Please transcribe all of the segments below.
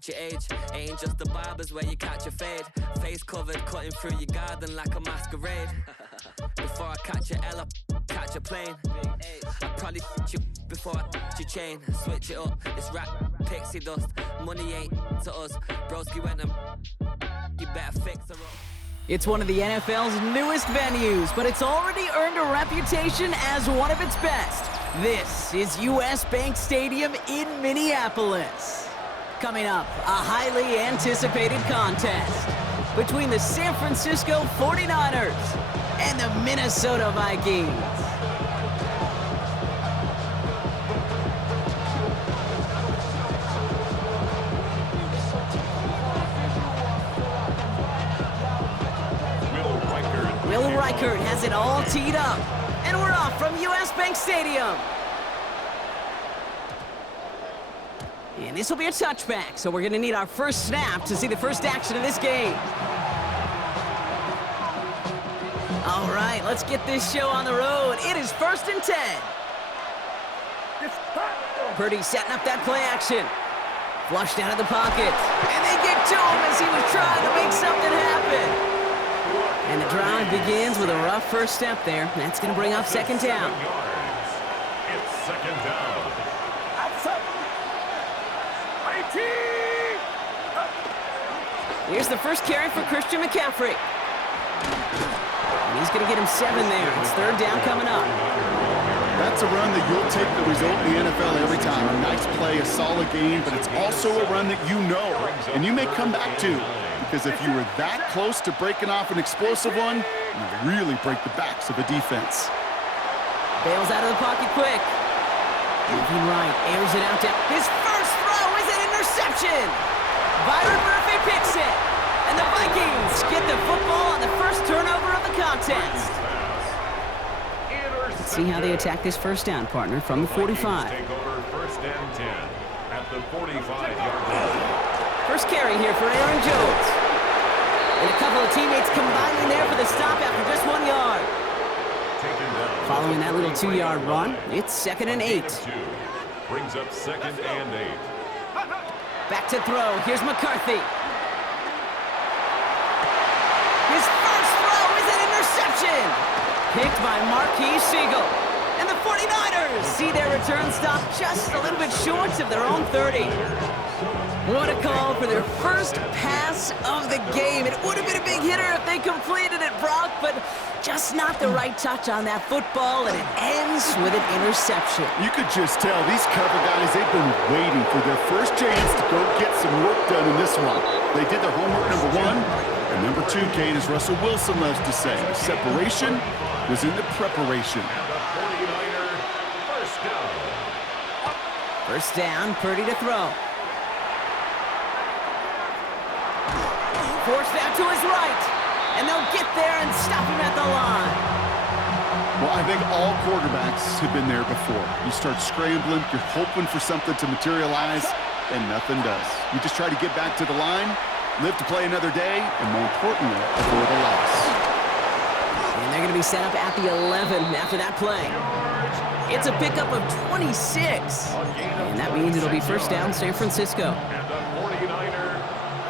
catch your age. Ain't just the barbers where you catch a fade. Face covered, cutting through your garden like a masquerade. Before I catch a L, I catch a plane. I'd probably you before I your chain. Switch it up, it's rap, pixie dust. Money ain't to us. Broski went and you better fix her up. It's one of the NFL's newest venues, but it's already earned a reputation as one of its best. This is US Bank Stadium in Minneapolis. Coming up, a highly anticipated contest between the San Francisco 49ers and the Minnesota Vikings. Will Reichert has it all teed up, and we're off from US Bank Stadium. And this will be a touchback, so we're going to need our first snap to see the first action of this game. All right, let's get this show on the road. It is 1st and 10. Purdy setting up that play action. Flushed out of the pocket. And they get to him as he was trying to make something happen. And the drive begins with a rough first step there. That's going to bring up 2nd down. It's 2nd down. Here's the first carry for Christian McCaffrey. And he's going to get him 7 there. It's 3rd down coming up. That's a run that you'll take the result in the NFL every time. A nice play, a solid game, but it's also a run that you know and you may come back to. Because if you were that close to breaking off an explosive one, you really break the backs of a defense. Bails out of the pocket quick. Moving right, airs it out to his first throw is an interception. Byron Murphy picks it. And the Vikings get the football on the first turnover of the contest. Let's see how they attack this first down, partner, from the 45. Take over 1st and 10 at the 45-yard line. First carry here for Aaron Jones. And a couple of teammates combining there for the stop after just 1 yard. Following that little 2-yard run, it's 2nd and 8. Brings up 2nd and 8. Back to throw. Here's McCarthy. His first throw is an interception. Picked by Marquise Siegel. And the 49ers see their return stop just a little bit short of their own 30. What a call for their first pass of the game. It would have been a big hitter if they completed it, Brock, but just not the right touch on that football, and it ends with an interception. You could just tell these cover guys, they've been waiting for their first chance to go get some work done in this one. They did their homework, number 1. And number 2, Kate, as Russell Wilson loves to say, the separation was in the preparation. First down, Purdy to throw. Forced out to his right. And they'll get there and stop him at the line. Well, I think all quarterbacks have been there before. You start scrambling, you're hoping for something to materialize, and nothing does. You just try to get back to the line, live to play another day, and more importantly, avoid a loss. And they're going to be set up at the 11 after that play. It's a pickup of 26. And that means it'll be first down San Francisco. And the 49er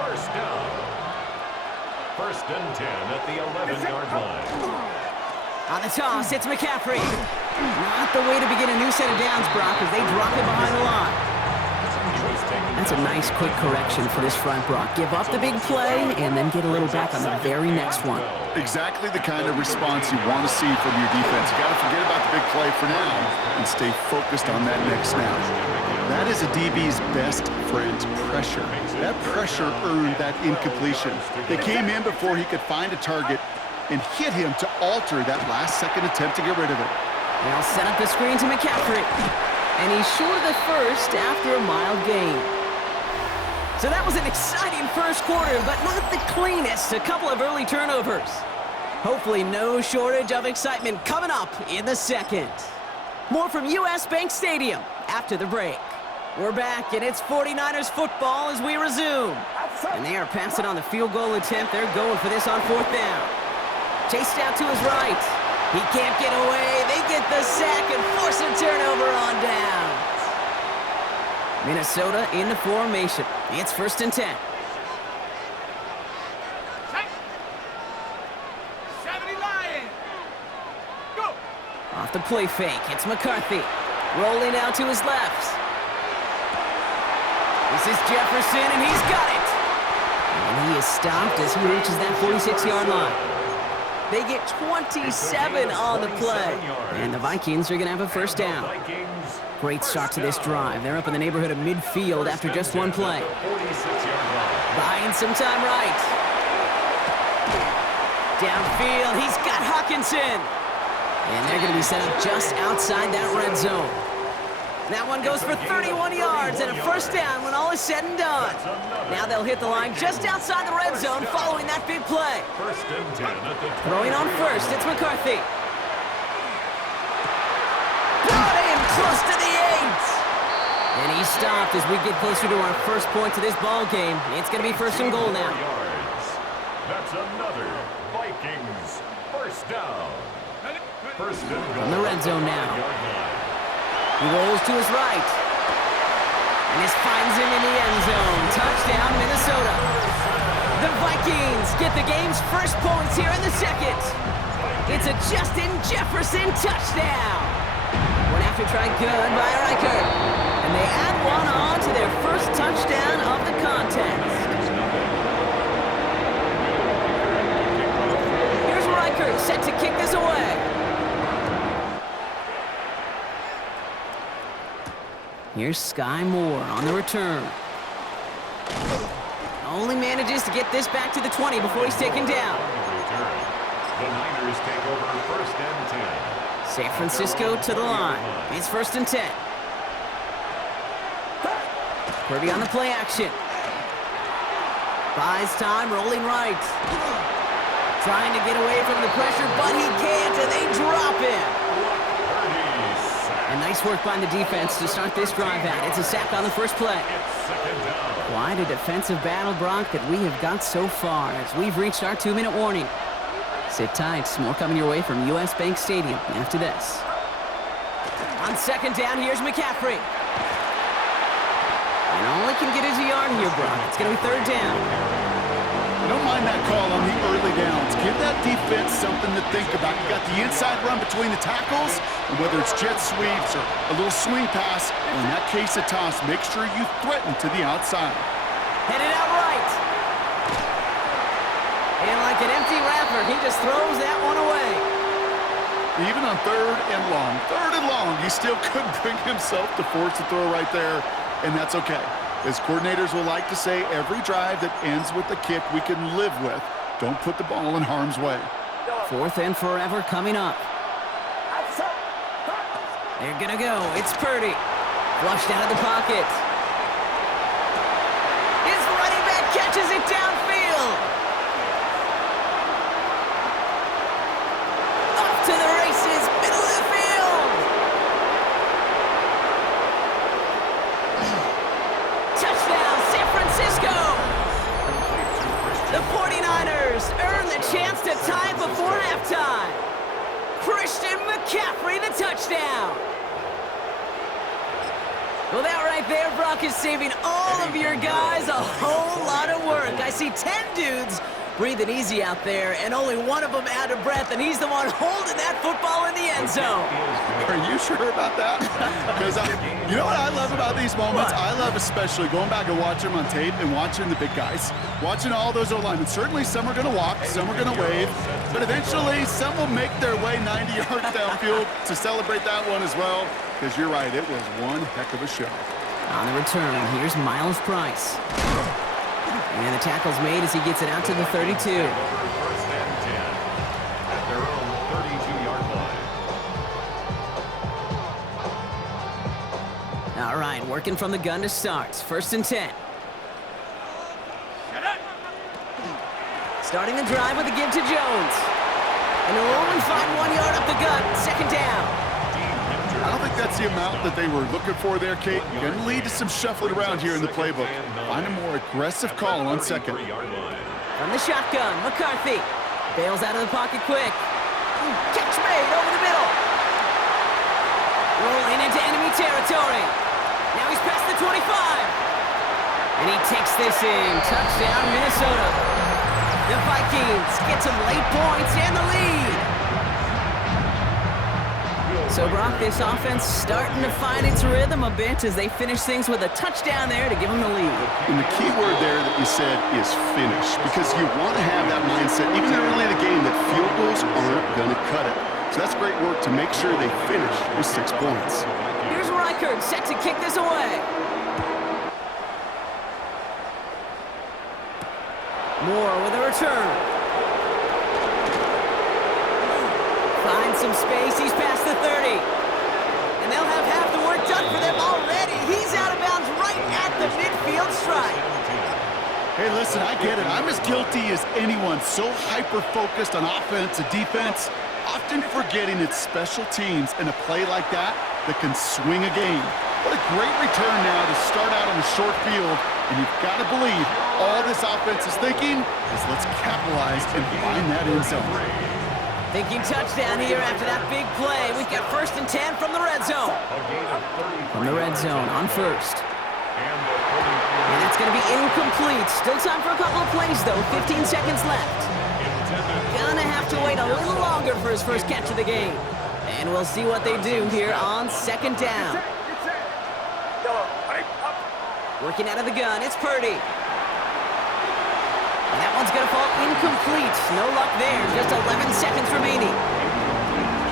first down. 1st and 10 at the 11-yard line. On the toss, it's McCaffrey. Not the way to begin a new set of downs, Brock, as they drop it behind the line. That's a nice quick correction for this front, Brock. Give up the big play and then get a little back on the very next one. Exactly the kind of response you want to see from your defense. You got to forget about the big play for now and stay focused on that next snap. That is a DB's best friend, pressure. That pressure earned that incompletion. They came in before he could find a target and hit him to alter that last-second attempt to get rid of it. They'll set up the screen to McCaffrey. And he's short of the first after a mild gain. So that was an exciting first quarter, but not the cleanest. A couple of early turnovers. Hopefully no shortage of excitement coming up in the second. More from US Bank Stadium after the break. We're back, and it's 49ers football as we resume. And they are passing on the field goal attempt. They're going for this on 4th down. Chased out to his right. He can't get away. They get the sack and force a turnover on down. Minnesota in the formation. It's 1st and 10. Off the play fake, it's McCarthy. Rolling out to his left. This is Jefferson, and he's got it. And he is stopped as he reaches that 46-yard line. They get 27 on the play. And the Vikings are going to have a 1st down. Great start to this drive. They're up in the neighborhood of midfield after just one play. Buying some time right. Downfield, he's got Hawkinson. And they're going to be set up just outside that red zone. That one goes for 31 yards and a 1st down when all is said and done. Now they'll hit the line just outside the red zone following that big play. Throwing on 1st, it's McCarthy. Brought in close to the 8. And he stopped as we get closer to our first point to this ball game. It's going to be 1st and goal now. That's another Vikings 1st down. 1st and goal. From the red zone now. He rolls to his right. And this finds him in the end zone. Touchdown, Minnesota. The Vikings get the game's first points here in the 2nd. It's a Justin Jefferson touchdown. One after try good by Riker. And they add one on to their first touchdown of the contest. Here's Riker set to kick this away. Here's Sky Moore on the return. Only manages to get this back to the 20 before he's taken down. The Niners take over 1st and 10. San Francisco to the line. It's 1st and 10. Purdy on the play action. Buys time, rolling right. Trying to get away from the pressure, but he can't, and they drop him. And nice work by the defense to start this drive out. It's a sack on the first play. Quite a defensive battle, Brock, that we have got so far as we've reached our 2-minute warning. Sit tight. More coming your way from U.S. Bank Stadium after this. On 2nd down, here's McCaffrey. And all he can get is a yard here, Brock. It's going to be 3rd down. I don't mind that call on the early downs. Give that defense something to think about. You got the inside run between the tackles, and whether it's jet sweeps or a little swing pass, or in that case a toss, make sure you threaten to the outside. Headed out right. And like an empty wrapper, he just throws that one away. Even on 3rd and long, he still couldn't bring himself to force the throw right there, and that's okay. As coordinators will like to say, every drive that ends with a kick we can live with. Don't put the ball in harm's way. 4th and forever coming up. They're gonna go. It's Purdy. Flushed out of the pocket. His running back catches it downfield. Off to the races, middle of the field. Touchdown, San Francisco. The 49ers earn the chance to tie before halftime. Christian McCaffrey, the touchdown. Well, that right there, Brock, is saving all of your guys a whole lot of work. I see 10 dudes breathing easy out there, and only one of them out of breath, and he's the one holding that football in the end zone. Are you sure about that? Because you know what I love about these moments? I love especially going back and watching them on tape and watching the big guys. Watching all those O-linemen. Certainly some are going to walk, some are going to wave, but eventually some will make their way 90 yards downfield to celebrate that one as well. Because you're right, it was one heck of a show. On the return, here's Miles Price. And the tackle's made as he gets it out to the 32. 1st and 10 at their own 32-yard line. All right, working from the gun to start. 1st and 10. Starting the drive with a give to Jones. And they'll only find 1 yard up the gut. 2nd down. I don't think that's the amount that they were looking for there, Kate. Going to lead to some shuffling around here in the playbook. Find a more aggressive call on 2nd. From the shotgun, McCarthy bails out of the pocket quick. Catch made over the middle. Rolling into enemy territory. Now he's past the 25. this in. Touchdown, Minnesota. The Vikings get some late points and the lead. So, Brock, this offense starting to find its rhythm a bit as they finish things with a touchdown there to give them the lead. And the key word there that you said is finish, because you want to have that mindset, even early in the game, that field goals aren't going to cut it. So that's great work to make sure they finish with 6 points. Here's Reichert set to kick this away. Moore with a return. Finds some space. He's past the 30. And they'll have half the work done for them already. He's out of bounds right at the midfield stripe. Hey, listen, I get it. I'm as guilty as anyone. So hyper-focused on offense and defense, often forgetting it's special teams in a play like that can swing a game. What a great return now to start out on a short field. And you've got to believe all this offense is thinking is let's capitalize and find that end zone. Thinking touchdown here after that big play. We've got 1st and 10 from the red zone. From the red zone on first. And it's going to be incomplete. Still time for a couple of plays, though. 15 seconds left. Gonna have to wait a little longer for his first catch of the game. And we'll see what they do here on 2nd down. Working out of the gun, it's Purdy. And that one's going to fall incomplete. No luck there. Just 11 seconds remaining.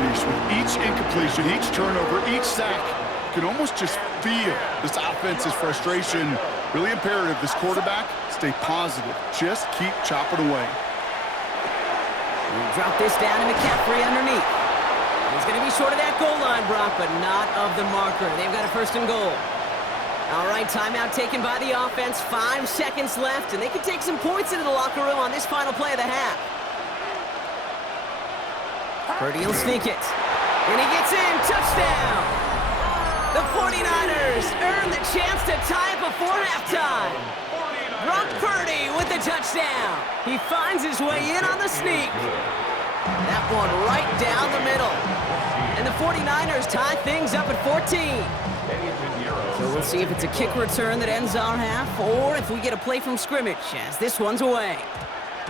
Jeez, with each incompletion, each turnover, each sack, you can almost just feel this offense's frustration. Really imperative, this quarterback, stay positive. Just keep chopping away. We drop this down to McCaffrey underneath. He's going to be short of that goal line, Brock, but not of the marker. They've got a 1st and goal. All right, timeout taken by the offense. 5 seconds left, and they can take some points into the locker room on this final play of the half. Purdy will sneak it. And he gets in. Touchdown! The 49ers earn the chance to tie it before halftime. Brock Purdy with the touchdown. He finds his way in on the sneak. That one right down the middle. And the 49ers tie things up at 14. So we'll see if it's a kick return that ends our half, or if we get a play from scrimmage, as this one's away.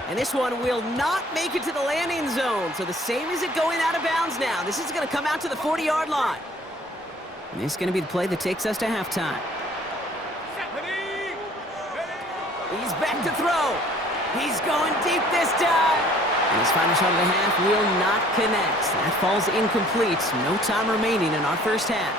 And this one will not make it to the landing zone. So the same as it going out of bounds now. This is going to come out to the 40-yard line. And this is going to be the play that takes us to halftime. He's back to throw. He's going deep this time. And his final shot of the half will not connect. That falls incomplete. No time remaining in our first half.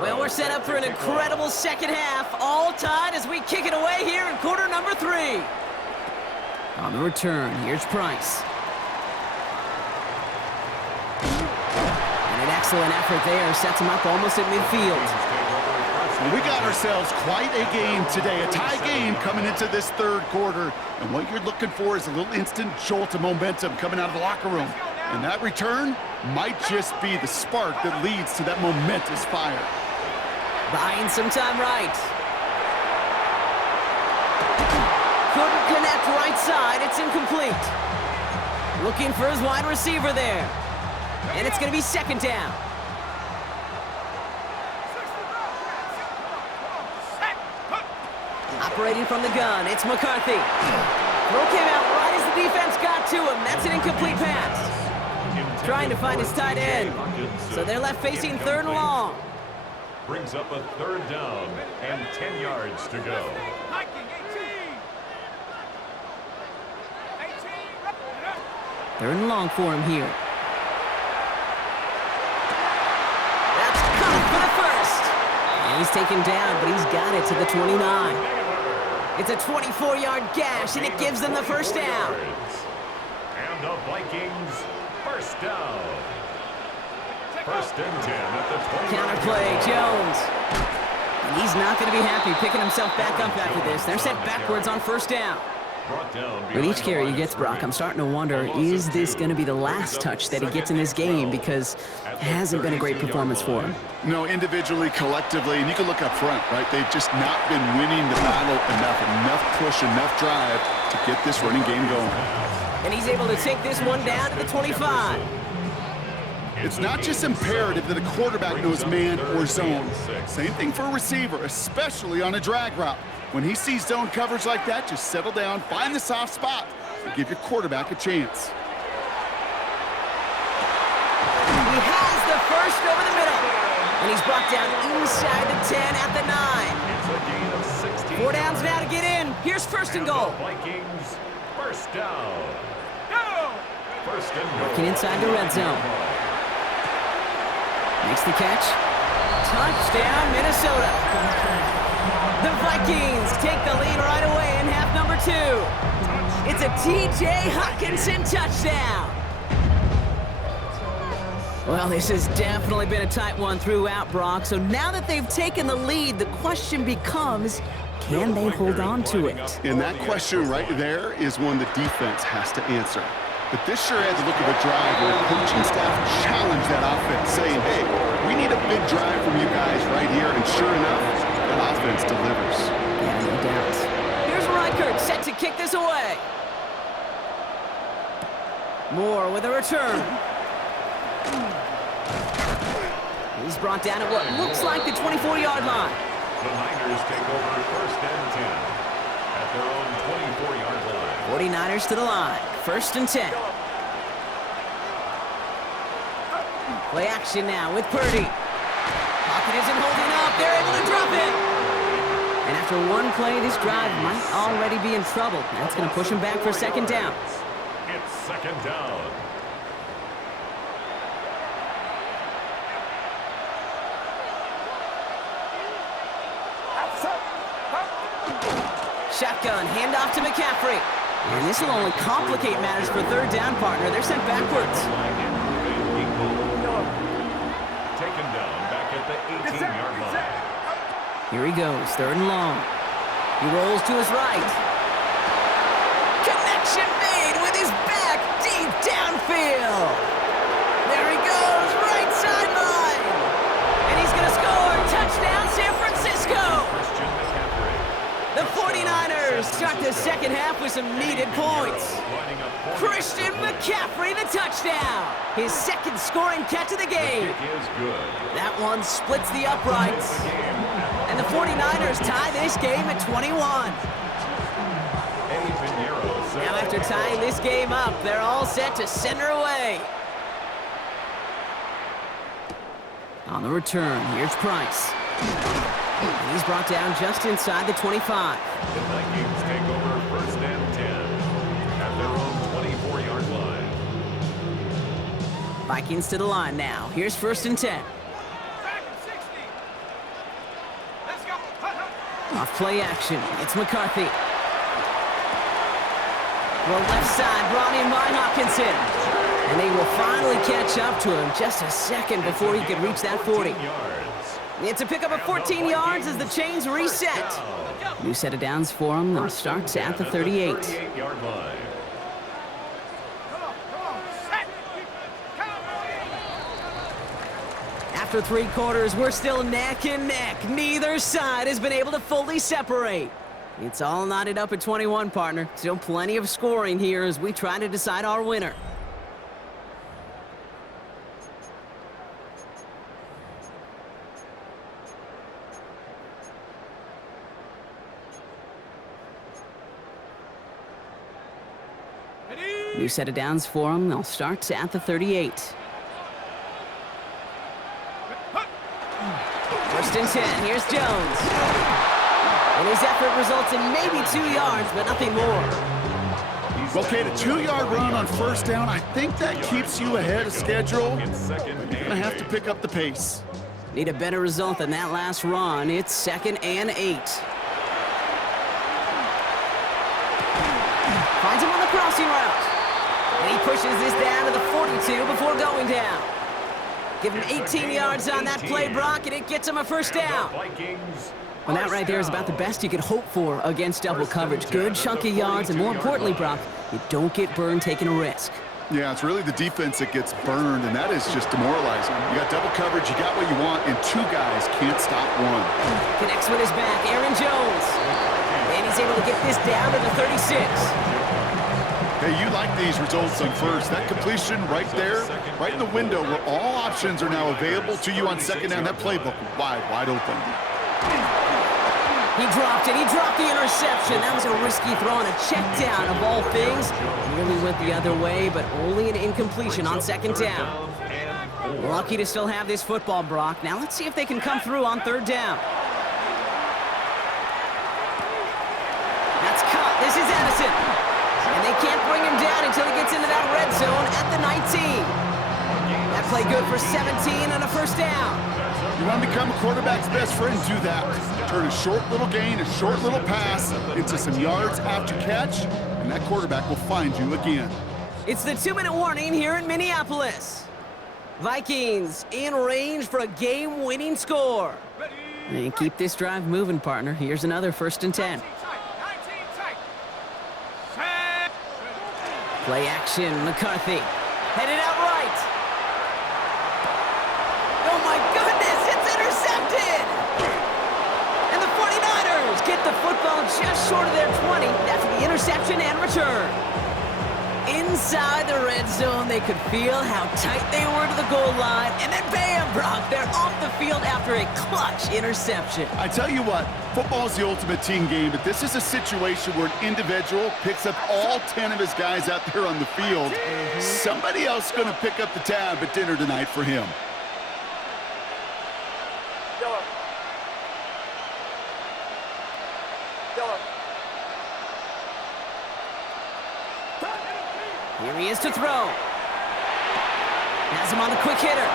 Well, we're set up for an incredible second half. All tied as we kick it away here in quarter number 3. On the return, here's Price. And an excellent effort there. Sets him up almost at midfield. We got ourselves quite a game today. A tie game coming into this 3rd quarter. And what you're looking for is a little instant jolt of momentum coming out of the locker room. And that return might just be the spark that leads to that momentous fire. Buying some time right. Couldn't connect right side. It's incomplete. Looking for his wide receiver there. And it's going to be 2nd down. Operating from the gun, it's McCarthy. Throw came out right as the defense got to him. That's an incomplete pass. Trying to find his tight end. So they're left facing 3rd and long. Brings up a 3rd down and 10 yards to go. Third and long for him here. That's caught for the 1st. And he's taken down, but he's got it to the 29. It's a 24-yard gash, and it gives them the 1st down. And the Vikings, 1st down. 1st and 10 at the 20. Counterplay, Jones. And he's not going to be happy picking himself back up after this. They're sent backwards on 1st down. With each carry he gets, Brock, I'm starting to wonder, is this going to be the last touch that he gets in this game? Because it hasn't been a great performance for him. No, individually, collectively, and you can look up front, right? They've just not been winning the battle enough push, enough drive to get this running game going. And he's able to take this one down to the 25. It's not just imperative that a quarterback knows man or zone. Same thing for a receiver, especially on a drag route. When he sees zone coverage like that, just settle down, find the soft spot, and give your quarterback a chance. He has the first over the middle. And he's brought down inside the 10 at the 9. 4 downs now to get in. Here's first and goal. Vikings, first down. Working inside the red zone. Makes the catch. Touchdown, Minnesota. The Vikings take the lead right away in half number 2. It's a T.J. Hockenson touchdown. Well, this has definitely been a tight one throughout, Brock. So now that they've taken the lead, the question becomes, can they hold on to it? And that question right there is one the defense has to answer. But this sure has a look of a drive where the coaching staff challenged that offense, saying, hey, we need a big drive from you guys right here. And sure enough, that offense delivers. Yeah, no doubt. Here's Reichert set to kick this away. Moore with a return. He's brought down at what looks like the 24-yard line. The Niners take over first and 10 at their own 24-yard line. 49ers to the line. First and 10. Play action now with Purdy. Pocket isn't holding up. They're able to drop it. And after one play, this drive might already be in trouble. That's going to push him back for second down. It's second down. Shotgun, handoff to McCaffrey. And this will only complicate matters for third down, partner. They're sent backwards. Taken down back at the 18-yard line. Here he goes, third and long. He rolls to his right. Connection made with his back deep downfield. There he goes, right sideline. And he's going to score. Touchdown, San Francisco. The 49ers start the second half with some needed points. Christian McCaffrey, the touchdown. His second scoring catch of the game. That one splits the uprights. And the 49ers tie this game at 21. Now after tying this game up, they're all set to send her away. On the return, here's Price. And he's brought down just inside the 25. The Vikings take over first and 10 at their own 24-yard line. Vikings to the line now. Here's first and 10. Off play action. It's McCarthy. Well, left side brought in by Hockenson. And they will finally catch up to him just a second before he could reach that 40. It's a pickup of 14 yards as the chains reset. New set of downs for them. They'll start at the 38. 38-yard line. After 3 quarters, we're still neck and neck. Neither side has been able to fully separate. It's all knotted up at 21, partner. Still plenty of scoring here as we try to decide our winner. New set of downs for them. They'll start at the 38. First and 10. Here's Jones. And his effort results in maybe 2 yards, but nothing more. Okay, the 2-yard run on first down, I think that keeps you ahead of schedule. You're going to have to pick up the pace. Need a better result than that last run. It's second and 8. Finds him on the crossing route. And he pushes this down to the 42 before going down. Give him 18 yards on that play, Brock, and it gets him a first down. Well, that right there is about the best you could hope for against double coverage. Good chunky yards, and more importantly, Brock, you don't get burned taking a risk. Yeah, it's really the defense that gets burned, and that is just demoralizing. You got double coverage, you got what you want, and 2 guys can't stop one. Connects with his back, Aaron Jones. And he's able to get this down to the 36. Hey, you like these results on first. That completion right there, right in the window where all options are now available to you on second down. That playbook wide open. He dropped it. He dropped the interception. That was a risky throw and a check down of all things. Nearly went the other way, but only an incompletion on second down. Lucky to still have this football, Brock. Now let's see if they can come through on third down. That's caught. This is Addison. And they can't bring him down until he gets into that red zone at the 19. That play good for 17 and a first down. You want to become a quarterback's best friend, do that. Turn a short little gain, a short little pass into some yards after catch, and that quarterback will find you again. It's the 2-minute warning here in Minneapolis. Vikings in range for a game-winning score. And keep this drive moving, partner. Here's another 1st and 10. Play action, McCarthy. Headed out right. Oh my goodness, it's intercepted! And the 49ers get the football just short of their 20 after the interception and return. Inside the red zone, they could feel how tight they were to the goal line, and then bam, Brock, they're off the field after a clutch interception. I tell you what, football is the ultimate team game, but this is a situation where an individual picks up all 10 of his guys out there on the field. Somebody else is going to pick up the tab at dinner tonight for him. Here he is to throw. Has him on the quick hitter.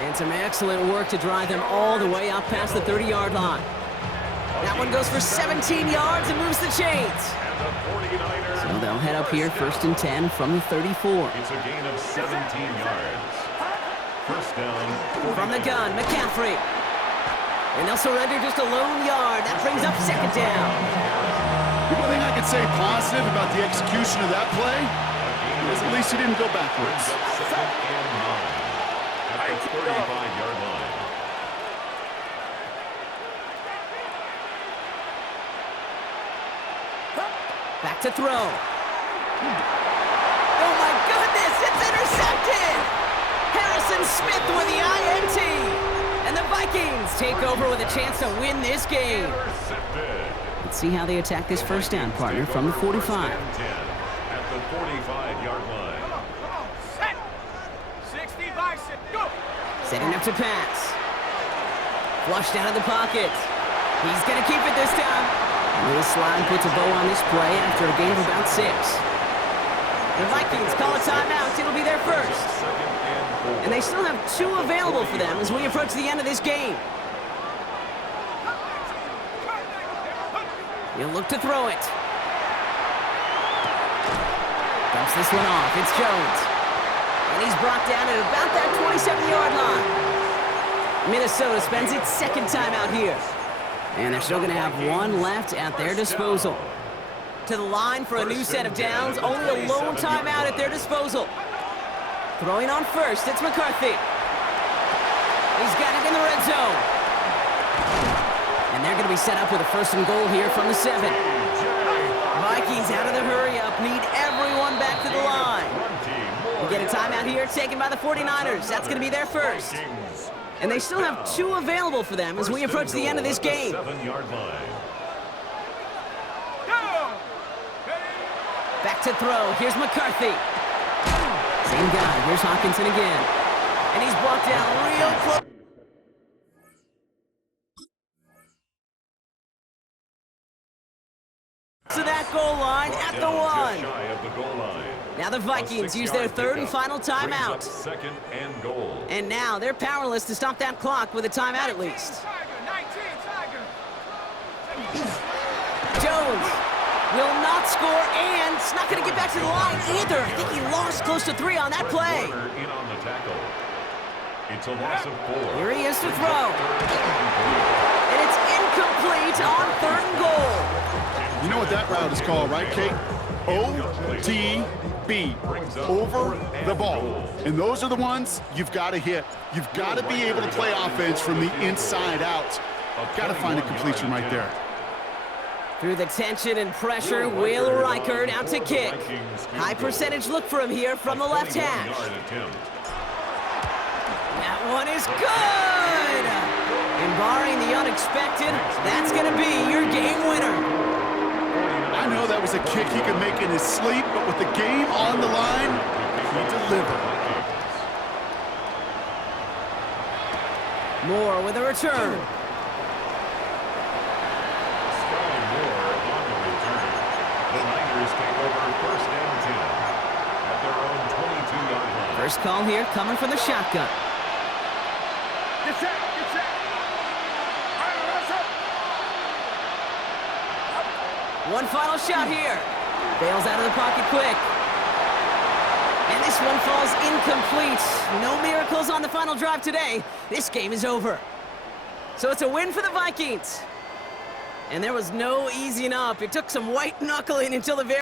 And some excellent work to drive them all the way up past the 30-yard line. That one goes for 17 yards and moves the chains. So they'll head up here 1st and 10 from the 34. It's a gain of 17 yards. First down. From the gun, McCaffrey. And they'll surrender just a lone yard. That brings up 2nd down. The one thing I can say positive about the execution of that play is at least he didn't go backwards. Second and 9 at the 35-yard line. Back to throw. Oh my goodness, it's intercepted! Harrison Smith with the INT. And the Vikings take over with a chance to win this game. Let's see how they attack this first down, partner, from the 45. At the 45-yard line. Set. 60 by 6. Go. Setting up to pass. Flushed out of the pocket. He's going to keep it this time. Little slide puts a bow on this play after a gain of about 6. The Vikings call a timeout. It'll be their first. And they still have 2 available for them as we approach the end of this game. He'll look to throw it. Dumps this one off. It's Jones. And he's brought down at about that 27-yard line. Minnesota spends its 2nd time out here. And they're still going to have 1 left at their disposal. To the line for a new set of downs. Only a lone timeout at their disposal. Throwing on first, it's McCarthy. He's got it in the red zone. And they're going to be set up with a 1st and goal here from the 7. Vikings out of the hurry-up, need everyone back to the line. We get a timeout here taken by the 49ers. That's going to be their first. And they still have 2 available for them as we approach the end of this game. 7-yard line. Back to throw. Here's McCarthy. Same guy. Here's Hawkinson again. And he's brought down real close to that goal line at the 1. Now the Vikings use their 3rd and final timeout. 2nd and goal. And now they're powerless to stop that clock with a timeout at least. Jones will not score, and it's not going to get back to the line either. I think he lost close to 3 on that play. In on the tackle. It's a loss of 4. Here he is to throw. And it's incomplete on 3rd and goal. You know what that route is called, right, Kate? OTB, over the ball. And those are the ones you've got to hit. You've got to be able to play offense from the inside out. Got to find a completion right there. Through the tension and pressure, Will Reichert out to kick. High percentage look for him here from the left hash. That one is good! And barring the unexpected, that's going to be your game winner. I know that was a kick he could make in his sleep, but with the game on the line, he delivered. Moore with a return. First call here, coming from the shotgun. Get set, get set. One final shot here. Bails out of the pocket quick. And this one falls incomplete. No miracles on the final drive today. This game is over. So it's a win for the Vikings. And there was no easing up. It took some white knuckling until the very